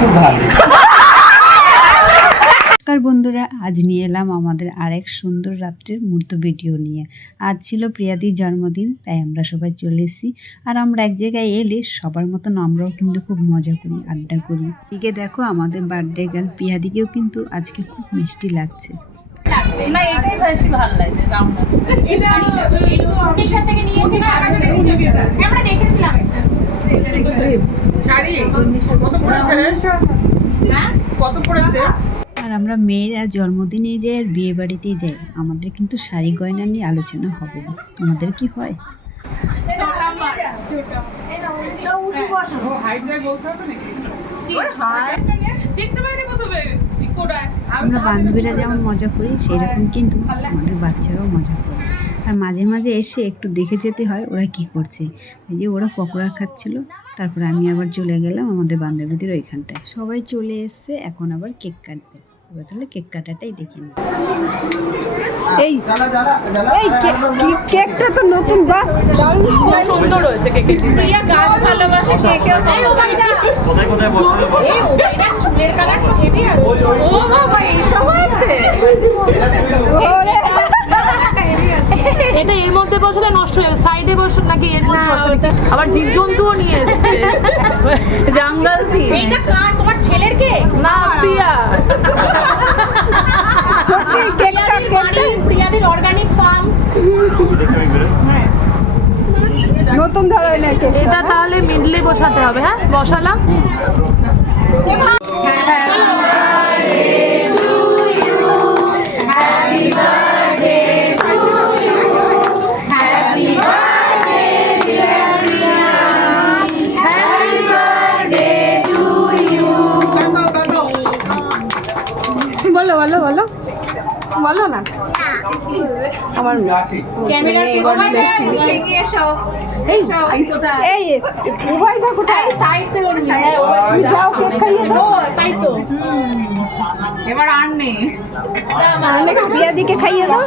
খুব ভালো। নমস্কার বন্ধুরা, আজ নিয়ে এলাম আমাদের আরেক সুন্দর রাত্রের মুহূর্ত ভিডিও নিয়ে। আজ ছিল প্রিয়াদির জন্মদিন, তাই আমরা সবাই চলে এসেছি। আর আমরা এক জায়গায় এলে সবার মতন আমরাও কিন্তু খুব মজা করি, আড্ডা করি। এদিকে দেখো আমাদের বার্থডে গার্ল প্রিয়াদিকেও কিন্তু আজকে খুব মিষ্টি লাগছে। না এটাই বেশি ভালো লাগছে গাউনটা। এটা অফিসার থেকে নিয়েছি, আমরা দেখেছিলাম এটা। শাড়ি কত পড়েছে রে? হ্যাঁ কত পড়েছে? আর আমরা মেয়েরা জন্মদিনে যাই আর বিয়ে বাড়িতেই যাই, আমাদের কিন্তু শাড়ি গয়না নিয়ে আলোচনা হবে না। তোমাদের কি হয়? আমরা বান্ধবীরা যেমন মজা করি সেই রকম কিন্তু আমাদের বাচ্চারাও মজা করে। আর মাঝে মাঝে এসে একটু দেখে যেতে হয় ওরা কি করছে। এই যে ওরা পকোড়া খাচ্ছিল, তারপরে আমি আবার চলে গেলাম আমাদের বান্ধবীদের ওইখানটায়। সবাই চলে এসছে, এখন আবার কেক কাটবে। এবার তাহলে কেক কাটাটাই দেখে নিই। এই কেকটা তো নতুন, বা সুন্দর হয়েছে কেকের ডিজাইন। প্রিয়া গাছ ভালোবাসে, কেকেও কোথায় কোথায় বসালে এই ওইটা চুলের কালার তো হেভি আছে। ও বাবা এই সব আছে। এটা এর মধ্যে বসলে নষ্ট হয়ে যাবে, সাইডে বসে নাকি এর মধ্যে বসলে? আবার জীবজন্তুও নিয়ে এসেছে, জঙ্গল থেকে। এইটা কার, তোমার ছেলের কেক? না প্রিয়া। সত্যি কেকটা প্রিয়াদের অর্গানিক ফার্ম। নতুন ধরনের এটা তাহলে মিডলে বসাতে হবে। হ্যাঁ বসালাম। বলো বলো বলো বলো না। আমার ক্যামেরার এগিয়ে এসো। এই উভয়টা কোথায়? সাইড থেকে ওড়েছে। যাও কেক খাইয়ে দাও। তাই তো এবার আর নেই। প্রিয়াদিকে খাইয়ে দাও।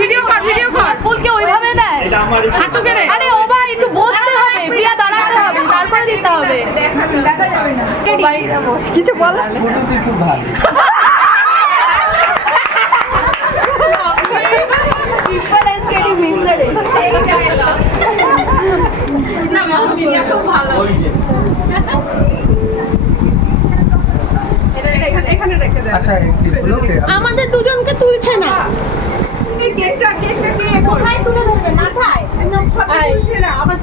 ভিডিও কর ফুলকে ওইভাবে দেয় হাঁটু কেড়ে। আরে ও ভাই একটু বসতে হবে, প্রিয়া দাঁড়াতে হবে, তারপরে দিতে হবে। দেখা যাবে না। কিছু বল। খুব ভালো। আচ্ছা আমাদের দুজনকে তুলছে না। কেকটা কোথায় তুলে ধরবে? মাথায় আবার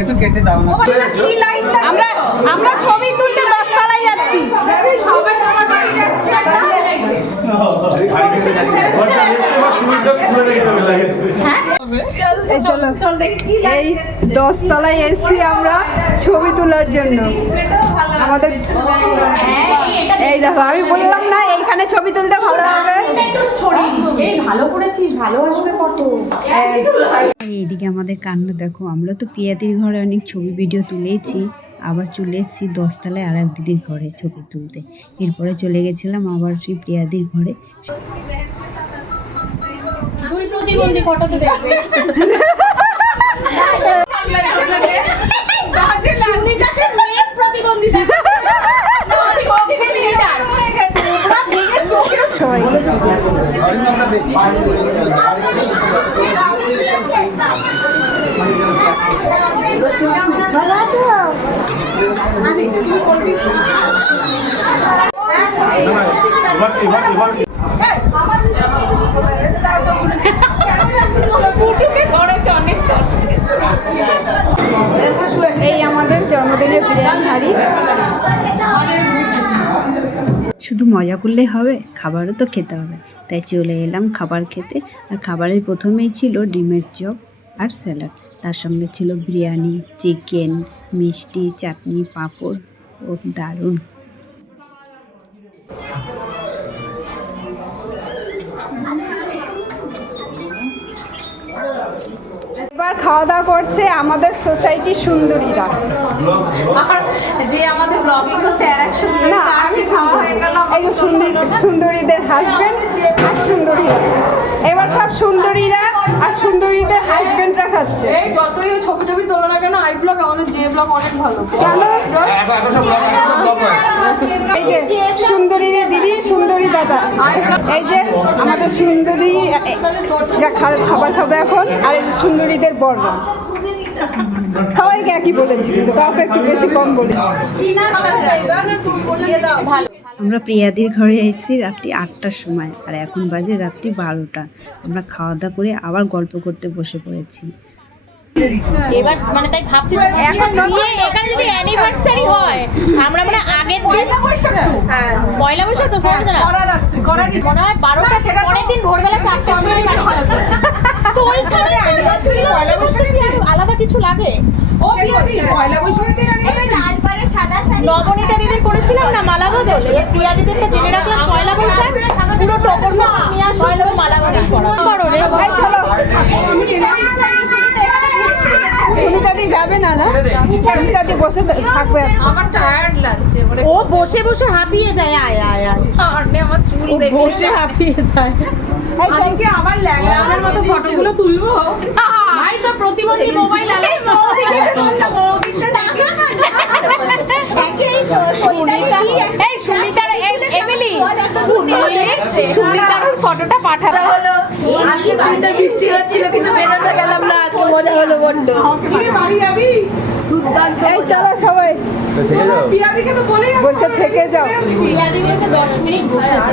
একটু কেটে দাও না। আমরা ছবি তুলতে 10 তলায় যাচ্ছি। এই 10 তলায় এসছি আমরা ছবি তোলার জন্য। আমাদের এই দেখো, আমি বললাম না এইখানে ছবি তুলতে ভালো হবে। ভালো করেছিস, ভালো আসবে ফটো। এইদিকে আমাদের কাণ্ড দেখো, আমরা তো প্রিয়াদির ঘরে অনেক ছবি ভিডিও তুলেছি, আবার চলে এসেছি 10 তলায় আর এক দিদির ঘরে ছবি তুলতে। এরপরে চলে গেছিলাম আবার সেই প্রিয়াদির ঘরে। দুই প্রতিবন্ধী ফটোতে দেখবে। প্রতিবন্ধী দেখবে। এই আমাদের জন্মদিনের প্রিয়ার শাড়ি। শুধু মজা করলেই হবে, খাবারও তো খেতে হবে, তাই চলে এলাম খাবার খেতে। আর খাবারের প্রথমেই ছিল ডিমের চপ আর স্যালাড, তার সঙ্গে ছিল বিরিয়ানি, চিকেন, মিষ্টি, চাটনি, পাঁপড়। ও দারুণ। এবার খাওয়া দাওয়া করছে আমাদের সোসাইটি সুন্দরীরা। আর যে আমাদের ব্লগিং করছে আর এক সুন্দরী না তার আমি যে খাওয়া হয়ে গেল এই যে সুন্দরীদের হাজবেন্ড আর সুন্দরীরা, এবার সব সুন্দরীরা আর সুন্দরীদের হাজবেন্ডরা খাচ্ছে। এই যতই ছবি টবি তোলো না কেন, আই ব্লগ আমাদের যে ব্লগ অনেক ভালো। কেন? এই যে সুন্দরীরে দিদি, সুন্দরী দাদা, এই যে আমাদের সুন্দরী যা খাবার খাবে এখন, আর এই যে সুন্দরীদের বড়রা সবাইকে একই বলেছি, কিন্তু কাউকে একটু বেশি কম বলি। আমরা প্রিয়াদির ঘরে এসেছি রাত্রি 8টার সময়, আর এখন বাজে রাত্রি 12টা। আমরা খাওয়া দাওয়া করে আবার গল্প করতে বসে পড়েছি। এবার মানে তাই ভাবছি এখন এখানে যদি অ্যানিভার্সারি হয়, আমরা মানে আগের দিন পয়লা বৈশাখ তো মনে হয় 12টা, সেটা পরের দিন ভোরবেলা 4টার সময় বাড়ি যাবে। তো ওইখানে পয়লা বৈশাখে কি আর আলাদা কিছু লাগে? ও পয়লা বৈশাখে লাল পাড়ে সাদা শাড়ি নবনীতা দিদির করেছিলাম না মালা বদল, এবার প্রিয়া দিদিরটা জেনে রাখলাম পয়লা বৈশাখ পুরো টোপর নিয়ে আসলো মালা বদল করো রে। সুনিতাদি যাবে না, না সুনিতাদি বসে থাকবে আজকে। আমার টায়ার্ড লাগছে, ও বসে বসে হাঁপিয়ে যায়। আয় আয় আয়, আমার চুল দেখে বসে হাঁপিয়ে যায়। আমি কি আবার ল্যাংড়ার মতো ফটোগুলো তুলবো? ভাই তো প্রতিবন্ধী মোবাইল আলে সুমিতার ফটোটা পাঠানো হলো। আজকে দুইটা বৃষ্টি হচ্ছিল, কিছু বেরোতে গেলাম না, আজকে মজা হলো বড্ড। বাড়ি যাবি? এই চলো সবাই, পিয়া দিকে তো বলেই বলছে থেকে যাও। প্রিয়া দিদি 10 মিনিট বসে আছে।